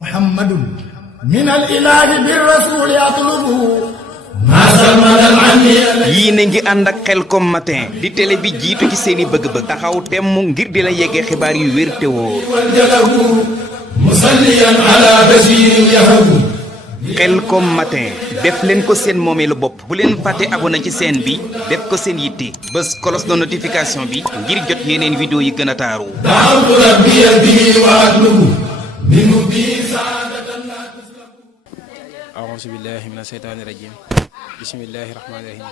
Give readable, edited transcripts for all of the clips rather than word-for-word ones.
محمد من الإله بالرسول يطلب yii ne ngi ànd ak Khelcom matin di télé bi jiitu ci seeni bëgg-bëgg taxaw temm ngir di la yeggee xibaar yu wér te wóor musalliyan ala bashir yahabu Khelcom matin def leen ko seen moomeelu bopp bu leen fàtte abonné ci chaîne bi def ko seen yitte bés cloche de notification bi ngir jot yeneen vidéo yi gën a taaru da'awtu rabbi bihi wa atlubu minhu bi saadatan la أعوذ بالله من الشيطان الرجيم بسم الله الرحمن الرحيم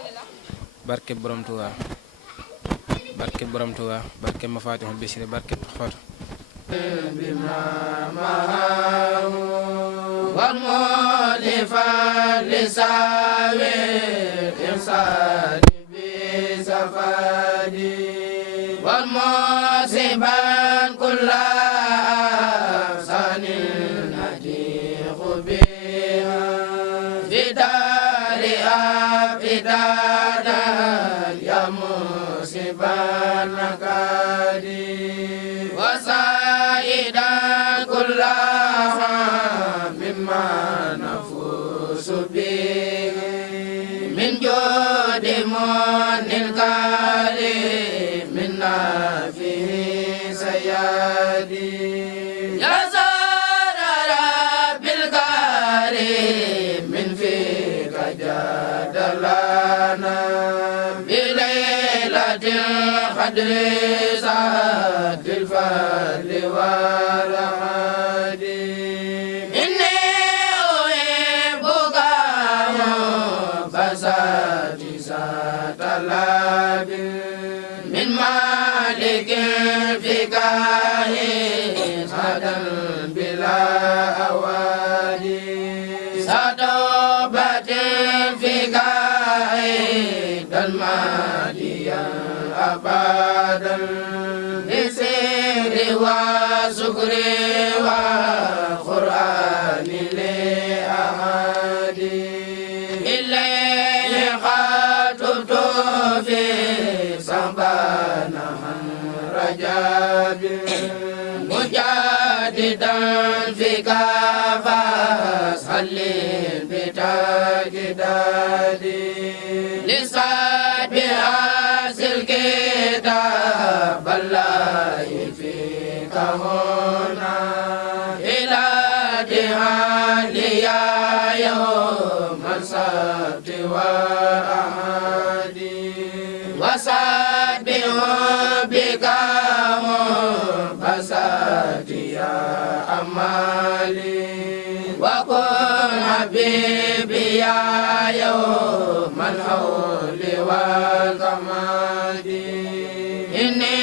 barke borom Tuuba barke Mafatihul Bichri barke Tuxfatu بما معه والمؤلفا لساوي الإنسان بسفادي والمصيبا كل أحسان نجيح بها في دار أبدانا يا مصيبا نكادي وسائدا كلها مما نفوس به من جود من الكريم من نافه سيادي يا زار رب الكريم من فيك جاد لنا بليلة القدر زاد الفضل والرحمة إني أحبك بسات ذات لاب من مالك فيك سادا بلا أوادي ساتوبة فيك دلماديا أبدا بسر وشكر وقرآن لأحد إليه خطبت في سبان رجب مجددا فيك فاسأل بتجدادي لسعد بأصل كتاب الله فيك هنا إلى جهاد يا يوم السبت والأحد وسبح بك بسات يا أمالي وكن حبيبي يا يوم الحول والكمال إني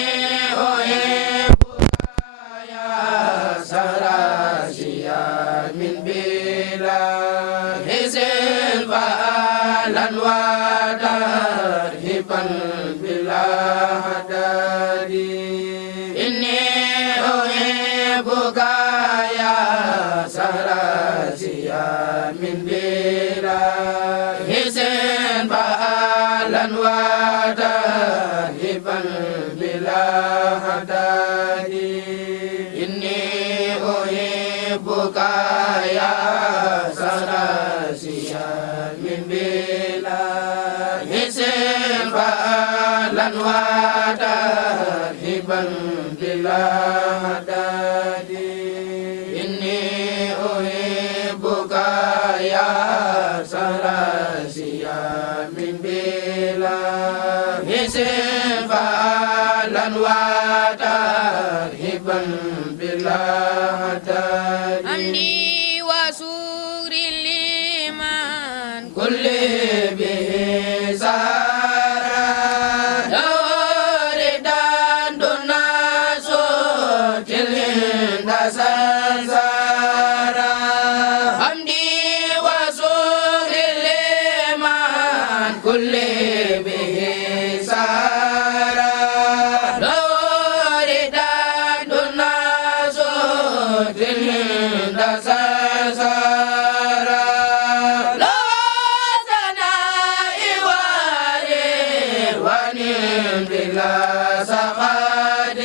أحبك يا سراسيا من بلا حسن فعلا وترهبا بلا حداد إني أحبك يا سراسيا من بلا حسن فعلا وترهبا بلا حداد إني أحبك يا سراسيا من بلا حسن فعلا وترهبا بلا حداد إني أحبك يا سراسيا من بلا حسن فعلا وترهبا بلا حداد أمني وسور الإيمان كل به سارا دور دان دون صوت الهند سنسارا حمدي وسور الإيمان كل به سارا دور دان دون صوت الهند سنسارا بلا سخاد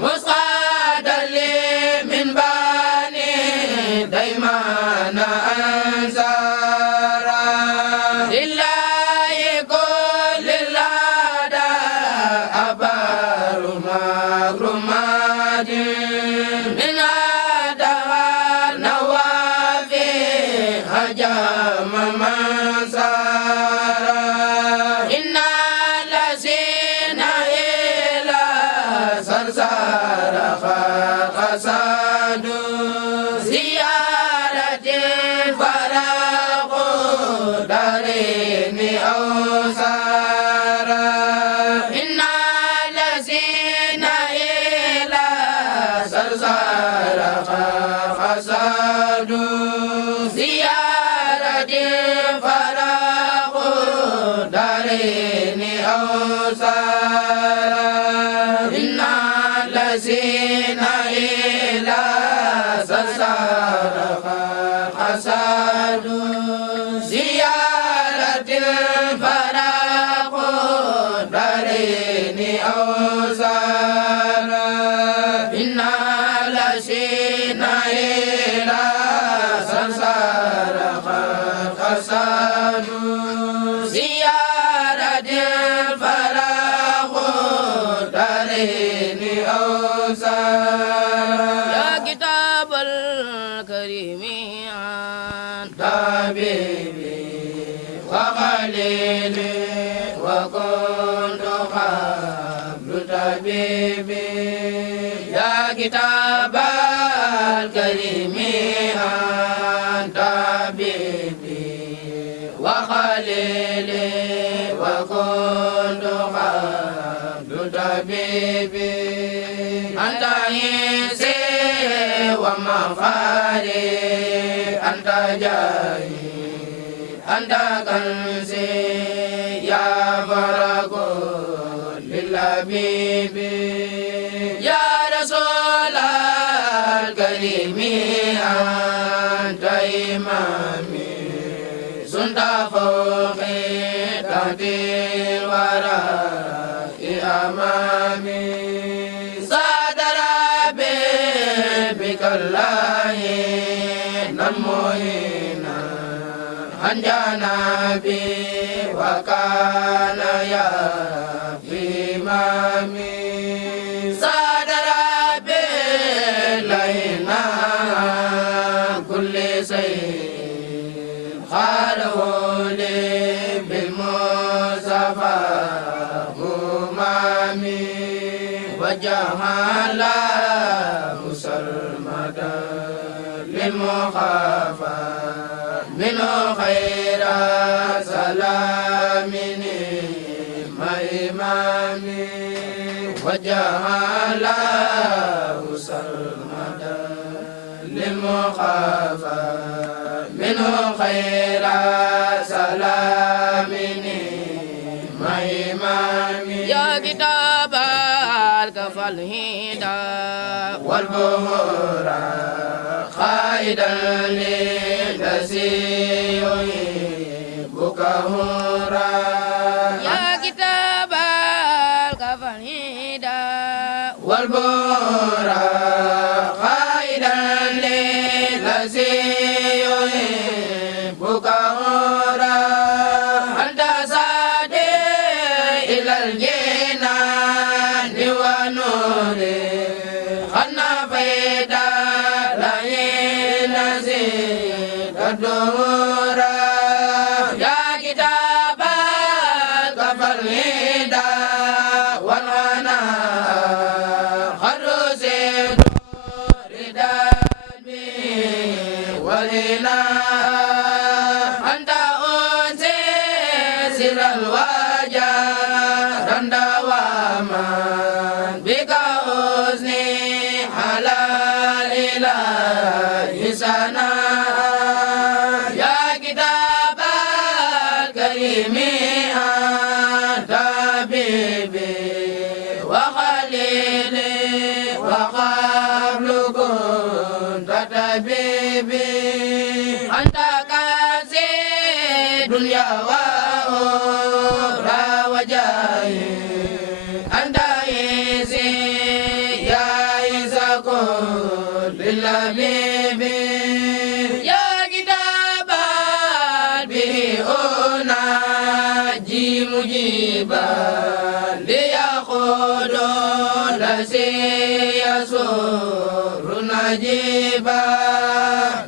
مسقاد لي من باني أيمان أنصارا لله كل الأعداء أبار مكرمات من أدعى النوافي هجم من سارا إن الذين إلى سرسار قصدوا زيارة فرق دارين أو سارا إن الذين إلى سرسار قصدوا زيارة فرق دارين أو سارا إن الذين إلى سرسار قصدوا زيارة فرق دارين أو سارا إن الذين إلى سرسار قصدوا زيارة فرق دارين أو سارا يا كتاب الكريم أنت حبيبي وخليلي وكنت قبل طبيبي يا كتاب الكريم أنت حبيبي وخليلي وكنت قبل طبيبي أنت عيسى ومفاري أنت جاي أنت كنزي يا فرق للحبيب يا رسول الكريم أنت إمامي سنت فوقي تحت الورى أمامي صدر بك الله نموينا عن جنابي وكان يا إمامي صدر بالله كل شيء خاله لي بالمصطفى أمامي وجعل مسلمة للمخافى منه خير سلام ما إمامي وجعل مسلمة للمخافى منه خير سلام ما إمامي يا كتاب الكفى الهدى والبهور خائدا للذي يحبك هورا يا كتاب الكفى الهدى والبهور خائدا للذي يحبك هورا أنت سادي إلى الجنان ونوري خنا فيدا لئن زيد الدورا يا كتاب الكفى الهدى والغناء خرز ردامي والإله أنت أنسي سر الوجه رندواما بك أزني على الإله سنا يا كتاب الكريم أنت حبيبي وخليلي وقبل كنت طبيبي أنت كنزي دنيا وأخرى وجاهي أنت عيسي يا عيسى كل الحبيب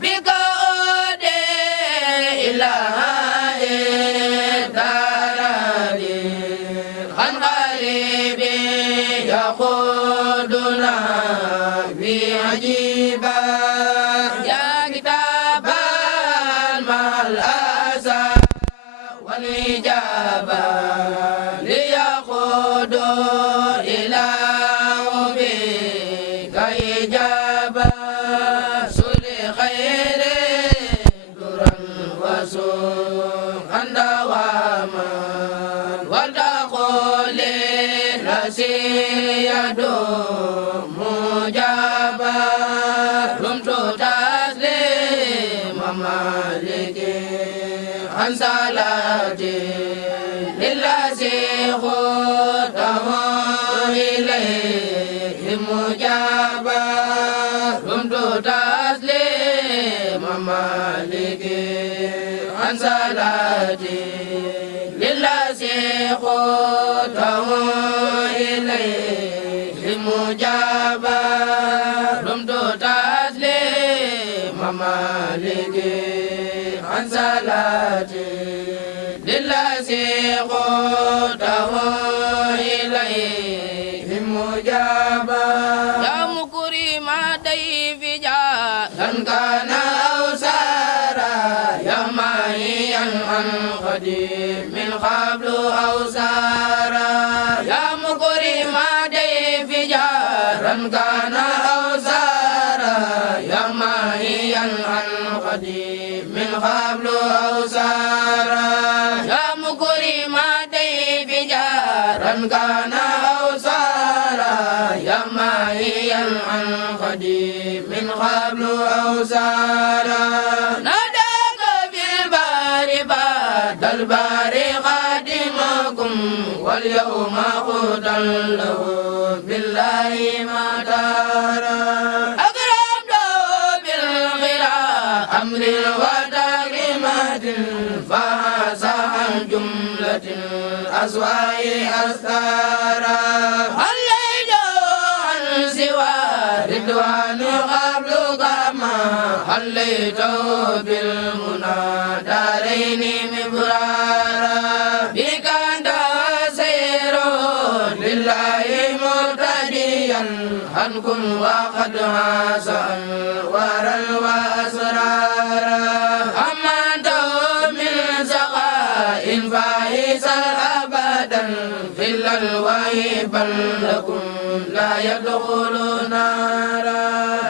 بك أودي إلى داري عن غريب يقودنا بعجيبا يا كتابا مع الأسى والإجابة ليقود إلى بك إجابة سل خير درا وسوءا دواما وتقول نسي يدوم مجابا رمت تسليم مالك عن صلاتي للذي خذه إليه مجابا رمت تسليم مالك عن صلاتي للذي خذه إليه مجابا رمت تسليم مالك عن صلاتي للذي قوته إليه مجابا يا مكرم ضيف جاء كان أو سارا يا ماهيا عن قديم من قبل أو سارا يا مكرم ضيف جارا كان أو سارا يا ماهيا عن قديم من قبل أو سارا يا مكرم ضيف جارا كان أو سارا يا ماهيا عن قديم من قبل أو سارا ناداك في البار بعد البار خادمكم واليوم قوتا له بالله ما تارى أمر وتكريمات فهذا عن جملة الأسواء أستارا الليل عن سوى رضوان قبل كما حليت بالمنى دارين مبرارا بك أنت سير لله مرتديا عنكم وقد هذا ورا وأسرارا أمانته من سخاء فائزا أبدا في الألواح لكم لا يدخل نارا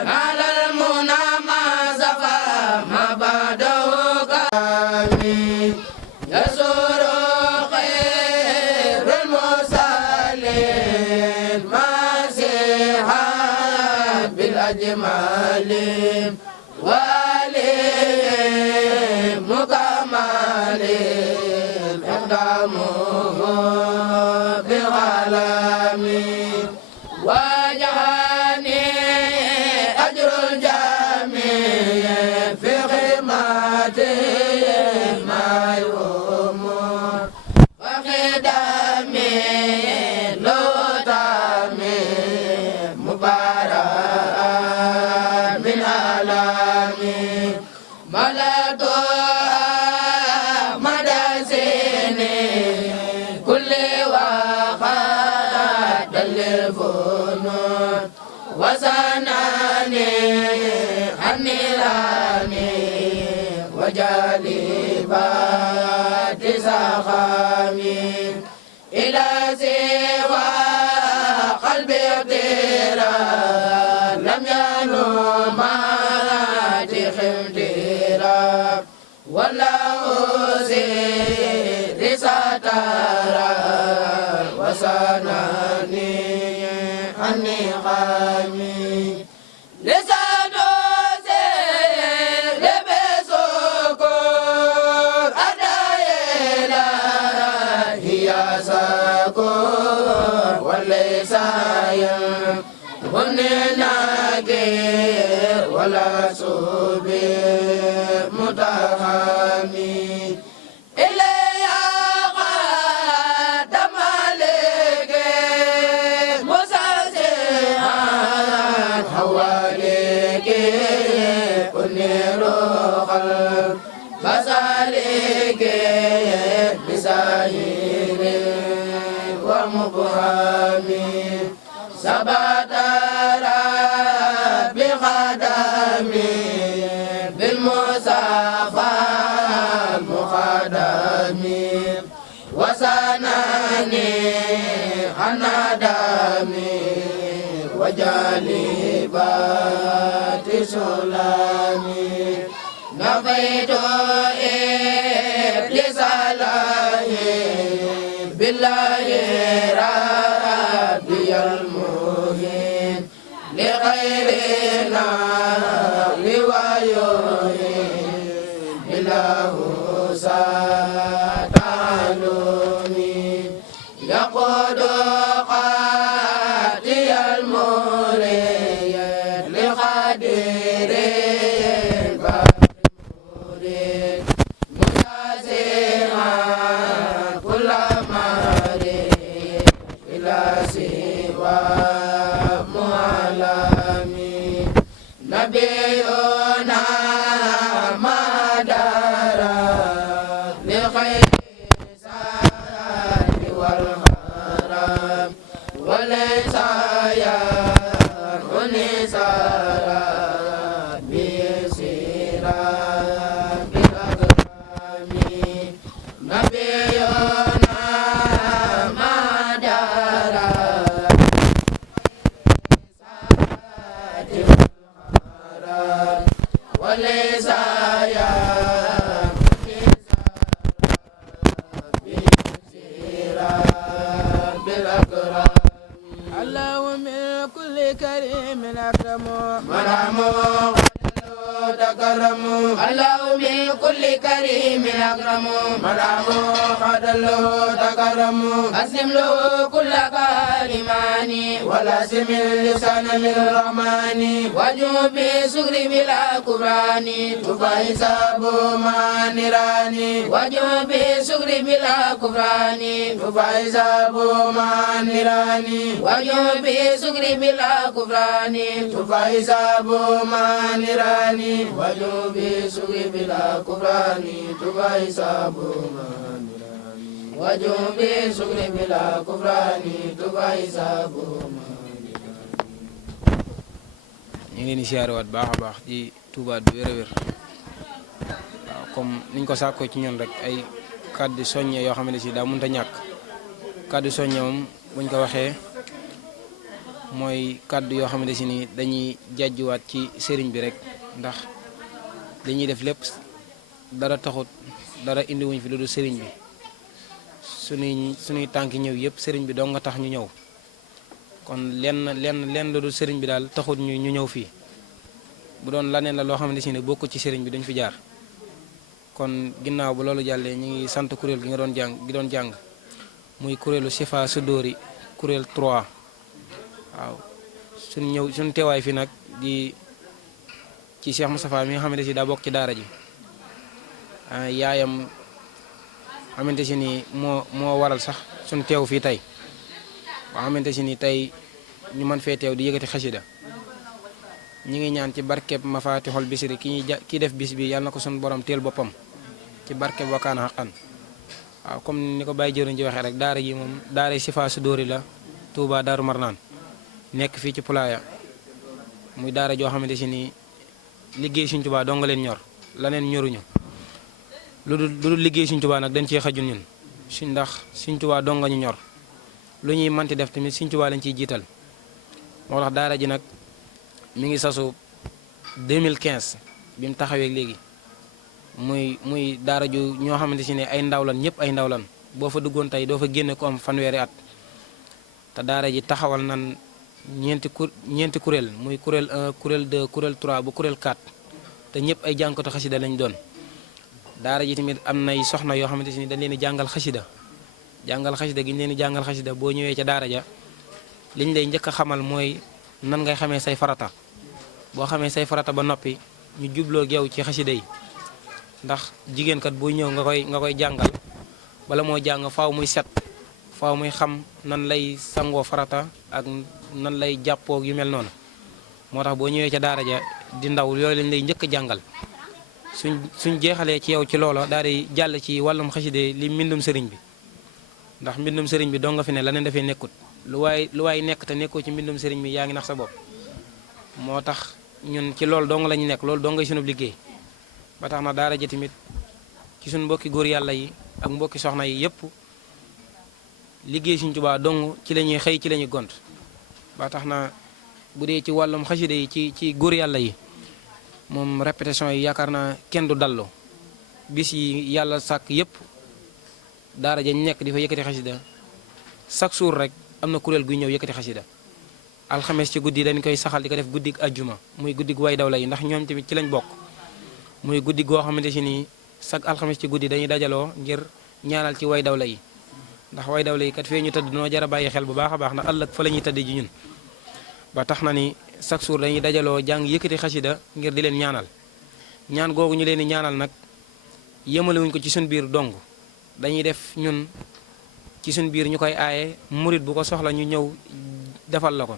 على المنى ما زفا ما بعده كامل يسر خير المرسلين مسيحا بالأجمال مكمل إقدامه بالغلام وجهني أجر الجميع في خدمته ما يوم وخدمي لوتامي مبارك من عالمي ملأت مدى سني كل وقت للفنون وسناني عني لاني وجالبات سخامي إلى سوى قلبي اغترا لم ينو ما تخمترا ولا أسير ستارا وسناني عني خامي لسانو سير بسكور أدايلا هي سكور وليس ينبني ولا سوبي متهامي إليا قدم عليك مساسها حواليك منير خلق بسالك بسائر ومبهم ثبت ربي خدمي بالمصطفى المخدم وسناني أنا دمي وجالبات سلامي نفيت إبليس الله بالله ربي المهين لغيرنا لويوهين إله ساتعلمي يقود قاتي المريد لقدير المريد مجازيها كل مريد إلى سوى معلمي نبينا ما دار لخير ساد والغرام وليس يرغني سارا بسيرا بالأكرام نبينا ما دار ساد والغرام وليس يرغني سارا بالأكرام الله من كل كريم أكرم منعم تكرم الله من كل كريم أكرم منعم خدل تكرم أسلم له كل كلمان ولازم اللسان من الرحمن وجوب سكر بلا كبران تفاي سابو ما نيراني وجوب سكر بلا كبران تفاي سابو ما نيراني وجوب سكر بلا كبران تفاي سابو ما نيراني وجوب سكر بلا كبران تفاي سابو ما نيراني وجوب سكر بلا كبران تفاي سابو ما ñu ngi leen di siyaarewaat baax a baax di tuubaat bu wér a wér waaw comme niñ ko sàkkoo ci ñun rek ay kàddu soññe yoo xam ne si daa mënta ñàkk kàddu soññe moom buñ ko waxee mooy kàddu yoo xamante si ni dañuy jàjjuwaat ci sëriñ bi rek ndax li ñuy def lépp dara taxut dara indiwuñ fi lu dul sëriñ bi suñuy tànk ñëw yëpp sëriñ bi dong nga tax ñu ñëw kon lenn lu dul sëriñ bi daal taxut ñu ñëw fii bu doon laneen la loo xamante si ne bokku ci sëriñ bi duñ fi jaar kon ginnaaw bu loolu jàllee ñu ngi sant kuréel gi nga doon jàng muy kuréelu Sifa Sudóori kuréel 3 waaw suñ teewaay fi nag di ci Cheikh Moustapha mi nga xamante si daa bokk ci daara ji yaayam xamante si ni moo waral sax suñ teew fii tey boo xamante si ni tey ñu mën fee teew di yëkkati xasida ñi ngi ñaan ci barkeb Mafatihul Bichri ki def bis bi yàlla na ko suñu borom teel boppam ci barkeb Wakana Haqqan waaw comme ni ko Baye jëriñ ji waxee rek daara ji moom daara Sifa Sudóori la Touba Daaru Marnaan nekk fii ci Pulaaya muy daara joo xamante si ni liggéey Sëriñ Tuubaa doo nga leen ñor laneen ñoruñu lu dul liggéey Sëriñ Tuubaa nag dañ cee xajul ñun ndax Sëriñ Tuubaa doo nga ñu ñor lu ñuy manti def tamit Sëriñ Tuubaa lañ ciy jiital moo tax daara ji nag mi ngi sasu 2015 bi mu taxawee léegi muy daara ju ñoo xamante si ne ay ndaw lan ñëpp ay ndaw lan boo fa duggoon tey doo fa génne ko am fanweeri at te daara ji taxawal nan ñeenti kuréel muy kuréel 1 kuréel 2 kuréel 3 ba kuréel 4 te ñëpp ay jàngkatu xasida lañ doon daara ji tamit am nay soxna yoo xamante ni dañ leen di jàngal xasida gi ñu leen di jàngal xasida boo ñëwee ca daara ja liñ lay njëkk a xamal mooy nan ngay xamee say farata boo xamee say farata ba noppi ñu jubloo geew ci xasida yi ndax jigéen kat buy ñëw nga koy jàngal bala moo jàng faaw muy set faaw muy xam nan lay sangoo farata ak nan lay jàppoo yu mel noonu moo tax boo ñëwee ca daara ja di ndaw yooyu lañ lay njëkk a jàngal suñ jeexalee ci yow ci loola daal di jàll ci wàllum xaside li mbindum sëriñ bi ndax mbindum sëriñ bi doo nga fi ne leneen dafay nekkut lu waay nekk te nekkoo ci mbindum sëriñ bi yaa ngi nax sa bopp moo tax ñun ci loolu dong la ñu nekk loolu dong ngay sunu liggéey ba tax na daara ji tamit ci suñu mbokki góor yàlla yi ak mbokki soxna yi yëpp liggéey Sëriñ Tuubaa dong ci la ñuy xëy ci la ñuy gont ba tax na bu dee ci wàllum xaside yi ci góor yàlla yi moom répétition yi yaakaar naa kenn du dallu bis yi yàlla sàkk yëpp daara ja nekk di fa yëkkati xasida chaque jour rek am na kuréel guy ñëw yëkkati xasida alxames ci guddi dañ koy saxal di ko def guddig ajjuma muy guddig way dawla yi ndax ñoom tamit ci lañ bokk muy guddi goo xamante si nii chaque alxames ci guddi dañuy dajaloo ngir ñaanal ci way dawla yi ndax way dawla yi kat fee ñu tëdd noo jar a bàyyi xel bu baax a baax ndax ëllëg fa la ñuy tëdd ji ñun ba tax na ni chaque jour dañuy dajaloo jàng yëkkati xasida ngir di leen ñaanal ñaan googu ñu leen di ñaanal nag yemalewuñ ko ci suñ biir dong dañuy def ñun ci suñ biir ñu koy aaye murit bu ko soxla ñu ñëw defal la ko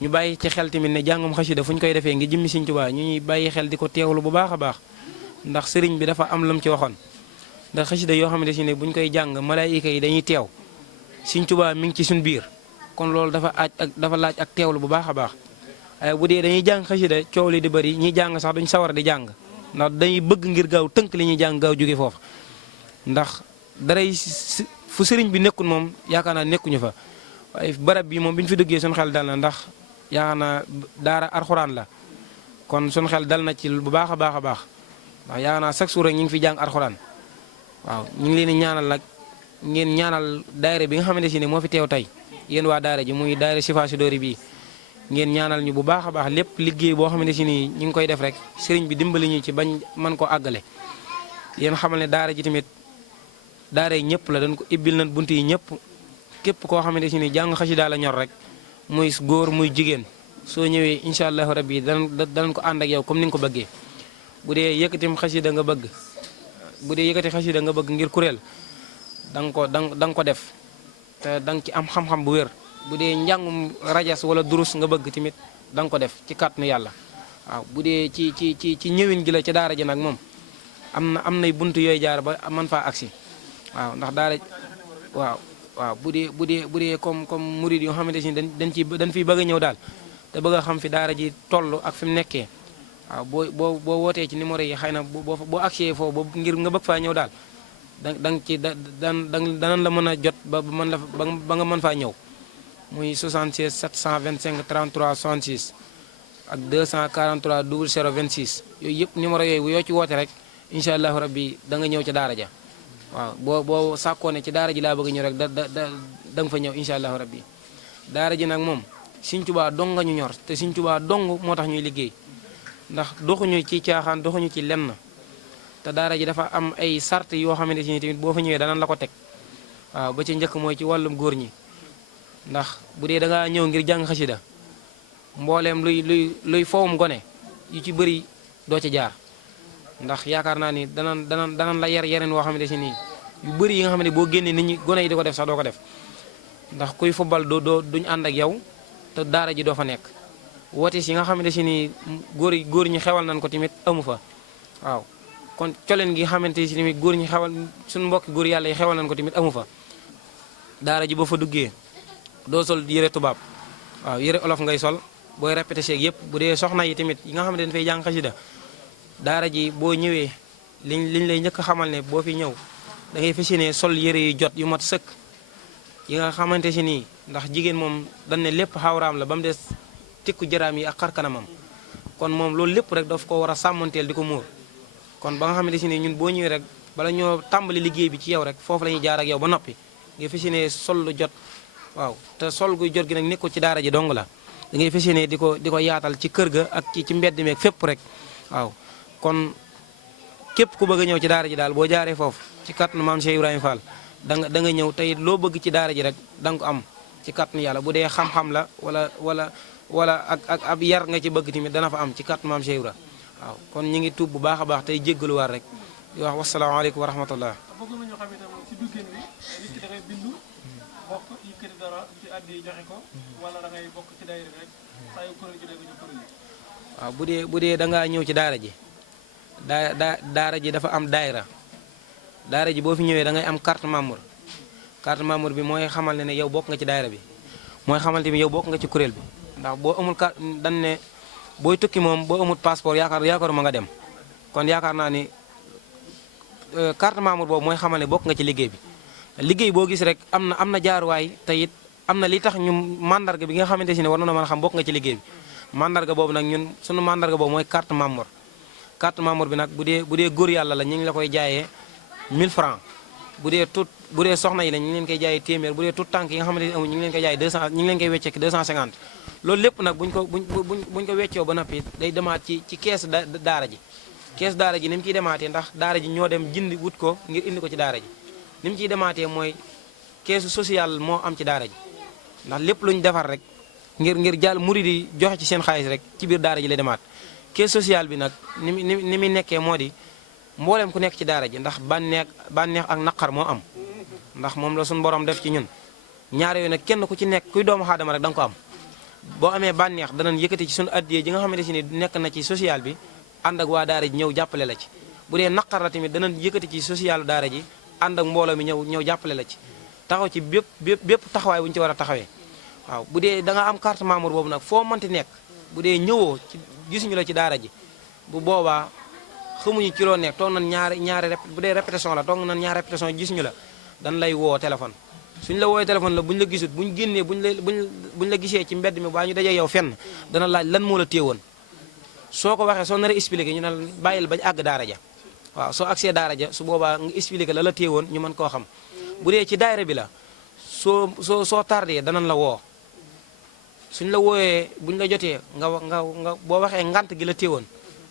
ñu bàyyi ci xel tamit ne jàngum xasida fu ñu koy defee ngi jëmmi Sëriñ Tuubaa ñu ñuy bàyyi xel di ko teewlu bu baax a baax ndax sëriñ bi dafa am lu mu ci waxoon ndax xasida yoo xamante si ne bu ñu koy jàng malaayika yi dañuy teew Sëriñ Tuubaa mi ngi ci suñ biir kon loolu dafa laaj ak teewlu bu baax a baax waaye bu dee dañuy jàng xasida coow li di bëri ñiy jàng sax duñ sawar di jàng ndax dañuy bëgg ngir gaaw tënk li ñuy jàng gaaw jóge foofu ndax daray fu sëriñ bi nekkul moom yaakaar naa nekkuñu fa waaye barab bi moom bi ñu fi duggee suñu xel dal na ndax yaakaar naa daara alxuraan la kon suñu xel dal na ci bu baax a baax a baax ndax yaakaar naa chaque jour rek ñu ngi fi jàng alxuraan waaw ñu ngi leen di ñaanal nag ngeen ñaanal daayira bi nga xamante si ne moo fi teew tey yéen waa daara ji muy daayira Chifa Chidori bii ngeen ñaanal ñu bu baax a baax lépp liggéey boo xamante si ni ñu ngi koy def rek sëriñ bi dimbali ñu ci bañ mën koo àggale yéen xamal ne daara ji tamit daara yi ñëpp la dañ ko ibbil nañ bunt yi ñëpp képp koo xamante si ni jàng xasida la ñor rek muy góor muy jigéen soo ñëwee incha allahu rabbi danañ ko ànd ak yow comme ni nga ko bëggee bu dee yëkkatim xasida nga bëgg bu dee yëkkati xasida nga bëgg ngir kuréel da nga ko def te da nga ci am xam-xam bu wér bu dee njàngum rajas wala durus nga bëgg tamit da nga ko def ci kàttanu yàlla waaw bu dee ci ñëwin gi la ci daara ji nag moom am nay bunt yooyu jaar ba man faa agsi waaw ndax daara waaw bu dee comme murid yoo xamante si dañ fiy bëgg a ñëw daal te bëgg a xam fi daara ji toll ak fi mu nekkee waaw boo wootee ci numéro yi xëy na boo agsee foofu ngir nga bëgg faa ñëw daal danañ la mën a jot ba nga mën faa ñëw muy 76 725 33 66 ak 243 00 26 yooyu yëpp numéro yooyu yoo ci woote rek incha allahu rabbi da nga ñëw ca daara ja waaw boo sàkkoo ne ci daara ji laa bëgg ñëw rek da nga fa ñëw incha allahu rabbi daara ji nag moom Sëriñ Tuubaa dong nga ñu ñor te Sëriñ Tuubaa dong moo tax ñuy liggéey ndax doxuñu ci caaxaan doxuñu ci lenn te daara ji dafa am ay sart yoo xamante ni tamit boo fa ñëwee danañ la ko teg waaw ba ci njëkk mooy ci wàllum góor ñi ndax bu dee da ngaa ñëw ngir jàng xasida mbooleem luy foowum gone yu ci bëri doo ci jaar ndax yaakaar naa ni danañ la yeneen woo xamante ni yu bëri yi nga xam ne boo génnee nit ñi gone yi di ko def sax doo ko def ndax kuy football duñ ànd ak yow te daara ji doo fa nekk woote si nga xamante ni góor ñi xewal nañ ko tamit amu fa waaw kon coleen gi xamante si tamit góor ñi xewal suñu mbokki góor yàlla yi xewal nañ ko tamit amu fa daara ji boo fa duggee doo sol yëre tubaab waaw yëre olof ngay sol booy répété seeg yëpp bu dee soxna yi tamit yi nga xamante dañ fay jàng xasida daara ji boo ñëwee liñ lay njëkk a xamal ne boo fi ñëw da ngay fas yéene sol yëre yu jot yu mat sëkk yi nga xamante si nii ndax jigéen moom dañ ne lépp xawraam la ba mu des tikku jaraam yi ak xar kanamam kon moom loolu lépp rek daf ko war a sàmmanteel di ko muur kon ba nga xamante si nii ñun boo ñëwee rek bala ñoo tàmbali liggéey bi ci yow rek foofu la ñuy jaar ak yow ba noppi nga fas yéene sol lu jot waaw te sol gu jot gi nag nekkul ci daara ji dong la da ngay fas yéene di ko yaatal ci kër ga ak ci mbedd meeg fépp rek waaw kon képp ku bëgg a ñëw ci daara ji daal boo jaaree foofu ci kàttanu maam Cheikh Ibrahima Fall da nga ñëw tey loo bëgg ci daara ji rek da nga ko am ci kàttanu yàlla bu dee xam-xam la wala ak ab yar nga ci bëgg tamit dana fa am ci kàttanu maam Cheikh Ibrahima waaw kon ñu ngi tuub bu baax a baax tey jéggaluwaat rek di wax wasalaamaaleykum wa rahmatullah. bëgg nañu xam itam ci duggeen bi nit ki da ngay bindu bokk yëkkati dara ci àddi joxe ko wala da ngay bokk ci daayira rek saa yu kuréel gi day ko ñu kuréel waaw bu dee da ngaa ñëw ci daara ji daara ji dafa am daayra daara ji boo fi ñëwee da ngay am carte membre bi mooy xamal ne yow bokk nga ci daayra bi mooy xamal tamit yow bokk nga ci kuréel bi ndax boo amul carte dañ ne booy tukki moom boo amul passeport yaakaaruma nga dem kon yaakaar naa ni carte membre boobu mooy xamal ne bokk nga ci liggéey bi liggéey boo gis rek am na jaaruwaay te it am na li tax ñu mandarga bi nga xamante si ne war na mën a xam bokk nga ci liggéey bi mandarga boobu nag ñun sunu mandarga boobu mooy carte membre bi nag bu dee góor yàlla la ñu ngi la koy jaayee 1000 francs bu dee soxna yi la ñu ngi leen koy jaayee téeméer bu dee tout tànk yi nga xamante ne amuñ ñu ngi leen koy jaayee 200 ñu ngi leen koy wecceek 250 loolu lépp nag buñ ko weccoo ba noppi day demaat ci kees daara ji kees daara ji ni mu ciy demaatee ndax daara ji ñoo dem jindi wut ko ngir indi ko ci daara ji ni mu ciy demaatee mooy keesu social moo am ci daara ji ndax lépp lu ñu defar rek ngir jàll murid yi joxe ci seen xaalis rek ci biir daara ji lay demaat kees social bi nag ni muy nekkee moo di mboolem ku nekk ci daara ji ndax bànneex ak naqar moo am ndax moom la suñu borom def ci ñun ñaar yooyu nag kenn ku ci nekk kuy doomu aadama rek da nga ko am boo amee bànneex danañ yëkkati ci suñu addiyee ji nga xamante si ni nekk na ci social bi ànd ak waa daara ji ñëw jàppale la ci bu dee naqar la tamit danañ yëkkati ci social daara ji ànd ak mbooloo mi ñëw jàppale la ci taxaw ci bépp taxawaay bu ñu ci war a taxawee waaw bu dee da nga am carte membre boobu nag foo mënti nekk bu dee ñëwoo ci gisuñu la ci daara ji bu boobaa xamuñu ci loo nekk toog nañ ñaari bu dee répétition la toog nañ ñaari répétition gisuñu la dañ lay woo téléphone suñu la woowee téléphone la buñu la gisut buñu génnee buñ la gisee ci mbedd mi baa ñu dajee yow fenn dana laaj lan moo la téewoon soo ko waxee soo nar a expliqué ñu ne bàyyil bañ àgg daara ja waaw soo agsee daara ja su boobaa nga expliqué la téewoon ñu mën koo xam bu dee ci daayira bi la soo tardé danañ la woo suñ la wooyee buñ la jotee nga boo waxee ngant gi la téewoon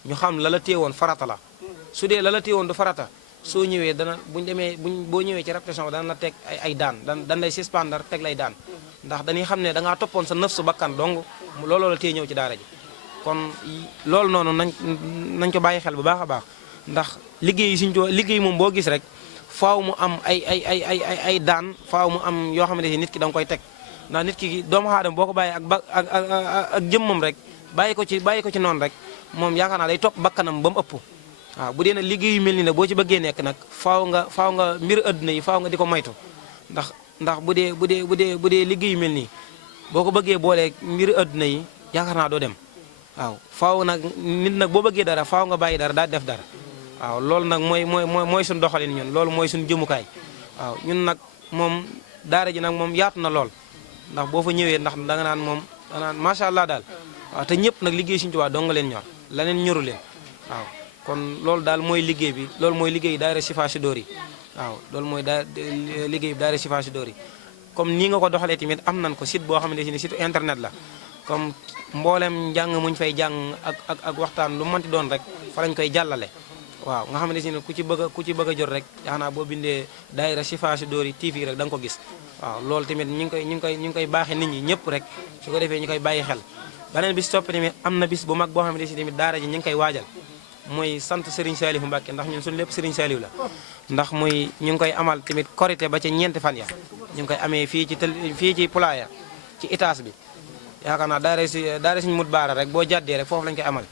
ñu xam la téewoon farata la su dee la téewoon du farata soo ñëwee boo ñëwee ci répétition bi dana la teg ay daan dan lay suspendre teg lay daan ndax dañuy xam ne da ngaa toppoon sa nëf su bakkan donc looloo la téye ñëw ci daara ji kon loolu noonu nañ ko bàyyi xel bu baax a baax ndax liggéey moom boo gis rek faaw mu am ay daan faaw mu am yoo xamante ni nit ki da nga koy teg ndax nit ki doomu aadama boo ko bàyyi ak jëmmam rek bàyyi ko ci noonu rek moom yaakaar naa day topp bakkanam ba mu ëpp waaw bu dee nag liggéey yu mel ni nag boo ci bëggee nekk nag faaw nga mbir adduna yi faaw nga di ko moytu ndax bu dee liggéey yu mel nii boo ko bëggee boolee mbir adduna yi yaakaar naa doo dem waaw faaw nag nit nag boo bëggee dara faaw nga bàyyi dara daal def dara waaw loolu nag mooy suñu doxalin ñun loolu mooy suñu jëmukaay waaw ñun nag moom daara ji nag moom yaatu na lool ndax boo fa ñëwee ndax danga naan macha allah daal waaw te ñëpp nag liggéey Sëriñ Tuubaa dong nga leen ñor leneen ñoru leen waaw kon loolu daal mooy liggéey bi loolu mooy liggéey daara Chifa Chidori waaw loolu mooy liggéey bi daara Chifa Chidori comme nii nga ko doxalee tamit am nañ ko site boo xamante ne site internet la comme mboolem njàng muñ fay jàng ak waxtaan lu mënti doon rek fa lañ koy jàllale waaw nga xamante ne ku ci bëgg a jot rek yaakaar boo bindee daayira Chifa Chidori TV rek da nga ko gis waaw loolu tamit ñu ngi koy baaxee nit ñi ñëpp rek su ko defee ñu koy bàyyi xel beneen bis topp tamit am na bis bu mag boo xamante ne tamit daara ji ñu ngi koy waajal mooy sant Serigne Saliou Mbacke ndax ñun suñu lépp Serigne Saliou la ndax muy ñu ngi koy amal tamit korité ba ca ñeenti fan ya ñu ngi koy amee fii ci Pulaaya ci étage bi yaakaar naa daara Serigne Mut Baara rek boo jàddee rek foofu lañu koy amal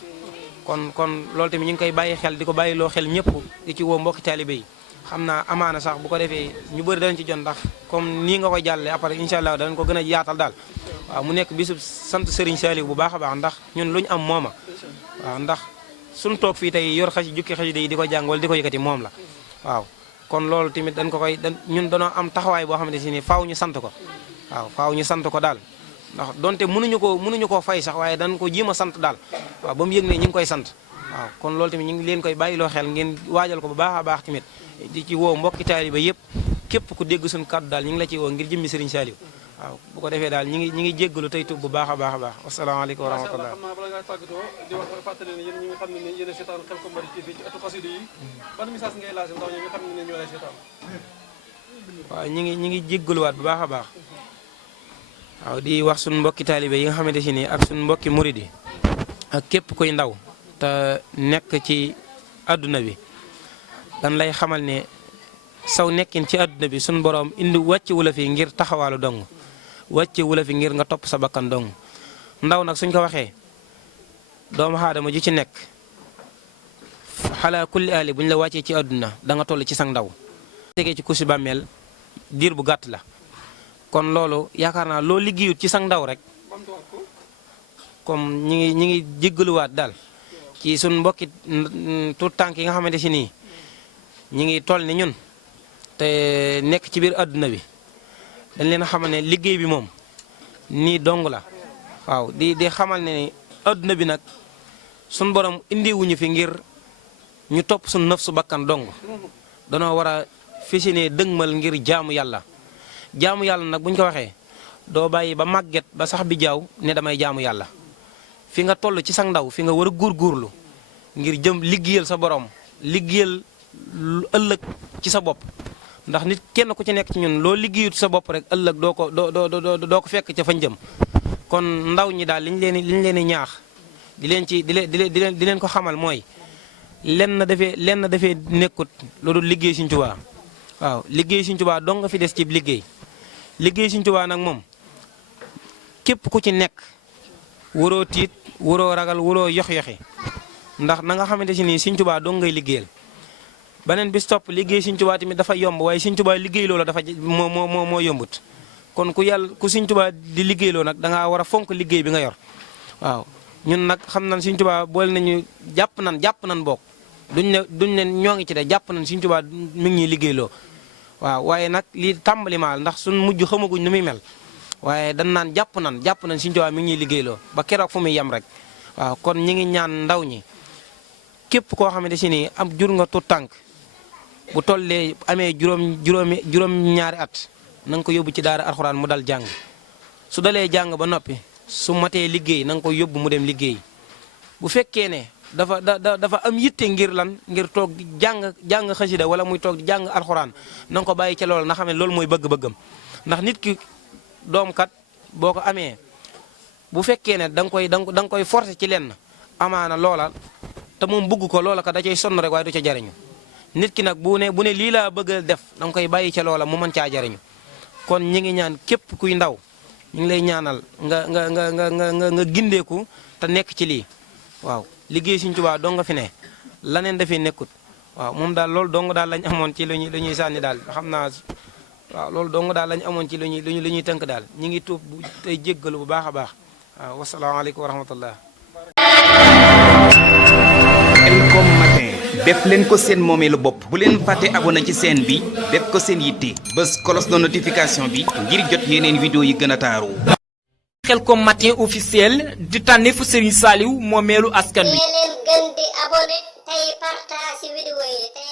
kon loolu tamit ñu ngi koy bàyyi xel di ko bàyyiloo xel ñëpp di ci woo mbokki taalibe yi xam naa amaana sax bu ko defee ñu bëri danañ ci jot ndax comme nii nga koy jàllee après incha allah danañ ko gën a yaatal daal waaw mu nekk bisub sant Serigne Saliou bu baax a baax ndax ñun lu ñu am mooma waaw ndax suñu toog fii tey yor jukki xasida yi di ko jàng wala di ko yëkkati moom la waaw kon loolu tamit ñun danoo am taxawaay boo xamante si ni faaw ñu sant ko waaw faaw ñu sant ko daal ndax donte mënuñu koo fay sax waaye dañ ko jéem a sant daal waaw ba mu yëg ne ñu ngi koy sant waaw kon loolu tamit ñu ngi leen koy bàyyiloo xel ngeen waajal ko bu baax a baax tamit di ci woo mbokki taaliba yëpp képp ku dégg suñu kàddu daal ñu ngi la ci woo ngir jëmmi Serigne Saliou waaw bu ko defee daal ñi ngi jéggalu tey tub bu baax a baax a baax wasalaamaaleykum wa rahmatullah xam naa bala ngaa tàggatoo di wax fàttali ne yéen ñi nga xam ne yéen a seetaan Khelcom Bari TV ci atu xasida yi ban message ngay lancé ndaw ñi nga xam ne ñoo lay seetaan waaw ñi ngi jéggaluwaat bu baax a baax waaw di wax suñu mbokki taalibe yi nga xamante si nii ak suñu mbokki murid yi ak képp koy ndaw te nekk ci adduna bi dan lay xamal ne saw nekkin ci adduna bi suñu borom indi wàcce wu la fi ngir taxawaalu dong wàcce wu la fi ngir nga topp sa bakkan dong ndaw nag suñ ko waxee doomu aadama ju ci nekk xalaa kulli aali bu ñu la wàccee ci àdduna da nga toll ci sang ndaw tegee ci kursi bàmmeel diir bu gàtt la kon loolu yaakaar naa loo liggéeyut ci sang ndaw rek comme ñi ngi jéggaluwaat daal ci suñ mbokki tuut tànk yi nga xamante si nii ñi ngi toll ni ñun te nekk ci biir àdduna bi dañ leen a xamal ne liggéey bi moom nii dong la waaw di xamal ne ni àdduna bi nag suñ borom indiwuñu fi ngir ñu topp suñ nëf su bakkan dong danoo war a fisi ne dëgmal ngir jaamu yàlla nag buñ ko waxee doo bàyyi ba màgget ba sax bi jaaw ne damay jaamu yàlla fi nga toll ci sang ndaw fi nga war a góorgóorlu ngir jëm liggéeyal sa borom liggéeyal ëllëg ci sa bopp ndax nit kenn ku ci nekk ci ñun loo liggéeyut sa bopp rek ëllëg doo ko fekk ca fañ jëm kon ndaw ñi daal liñ leen di ñaax di leen ko xamal mooy lenn dafee nekkut loolu liggéey Sëriñ Tuubaa waaw liggéey Sëriñ Tuubaa dong nga fi des ci liggéey Sëriñ Tuubaa nag moom képp ku ci nekk waroo tiit waroo ragal waroo yox-yoxi ndax na nga xamante si nii Sëriñ Tuubaa dong ngay liggéeyal beneen bis topp liggéey Sëriñ Tuubaa tamit dafa yomb waaye Sëriñ Tuubaa liggéey loola dafa moo yombut kon ku Sëriñ Tuubaa di liggéeyloo nag dangaa war a fonk liggéey bi nga yor waaw ñun nag xam nañ Sëriñ Tuubaa boole nañu jàpp nan bokk duñ ne ñoo ngi ci de jàpp nañ Sëriñ Tuubaa mi ngi ñuy liggéeyloo waaw waaye nag lii tàmbali maal ndax suñ mujj xamaguñ nu muy mel waaye dañ naan jàpp nañ Sëriñ Tuubaa mi ngi ñuy liggéeyloo ba keroog fu muy yem rek waaw kon ñi ngi ñaan ndaw ñi képp koo xamante si nii am jur nga tut tànk bu tollee amee juróom-ñaari at na nga ko yóbbu ci daara alxuraan mu dal jàng su dalee jàng ba noppi su matee liggéey na nga ko yóbbu mu dem liggéey bu fekkee ne dafa am yitte ngir toog jàng xasida wala muy toog jàng alxuraan na nga ko bàyyi ca loolu na xam ne loolu mooy bëgg-bëggam ndax nit ki doom kat boo ko amee bu fekkee ne da nga koy forcer ci lenn amaana loola te moom bëgg ko loola kat da cay sonn rek waaye du ca jariñu nit ki nag bu ne lii laa bëgg a def da nga koy bàyyi ca loola mu mën caa jariñu kon ñi ngi ñaan képp kuy ndaw ñu ngi lay ñaanal nga gindeeku te nekk ci lii waaw liggéey Sëriñ Tuubaa dong nga fi ne laneen dafay nekkut waaw moom daal loolu dong daal lañ amoon ci lu ñuy sànni daal xam naa waaw loolu dong daal lañ amoon ci lu ñuy tënk daal ñi ngi tuub tey jéggalu bu baax a baax waaw wasalaamaaleykum wa rahmatullah. Khelcom matin def leen ko seen moomeelu bopp bu leen fàtte abonné ci chaîne bi def ko seen yitte bës cloche de notification bi ngir jot yeneen vidéo yi gën a taaru. Khelcom matin officiel di tànneefu Serigne Saliou moomeelu askan wi. leen gën di abonné tey partage vidéo yi tey